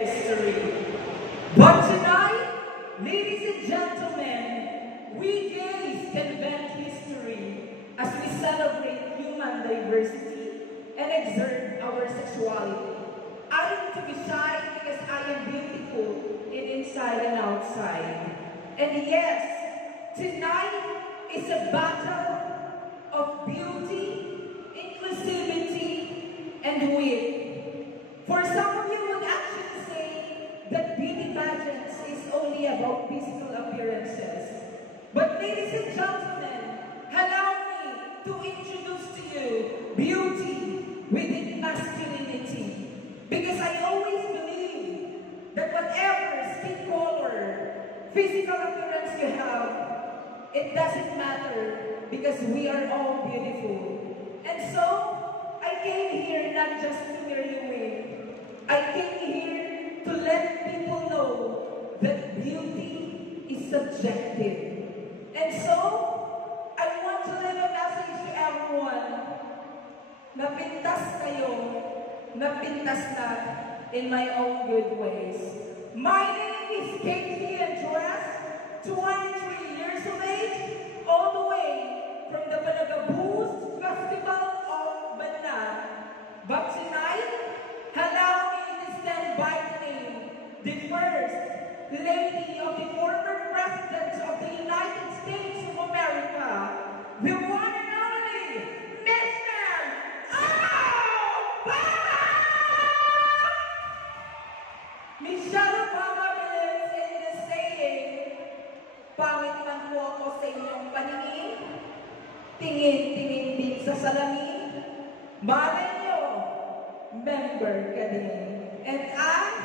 history. But tonight, ladies and gentlemen, we gays can invent history as we celebrate human diversity and exert our sexuality. I am to be shy because I am beautiful in inside and outside. And yes, tonight is a battle of beauty, inclusivity, and wit. For some of you would actually say that beauty pageants is only about physical appearances. But ladies and gentlemen, allow me to introduce to you beauty within masculinity. Because I always believe that whatever skin color, physical appearance you have, it doesn't matter because we are all beautiful. And so, I came here not just to hear you win. I came here to let people know that beauty is subjective. And so, I want to leave a message to everyone. Napintas kayo, napintas na in my own good ways. My name is Katie Andres, 23 years of age, all the way from the Balagaboost Festival of Banana. But tonight, allow me to stand by the first lady of the former President of the United States of America, the one and only Michelle Obama! Michelle Obama believes in the saying, pangit man po ako sa inyong paningin, tingin-tingin din sa salamin, malay nyo, member ka din. And I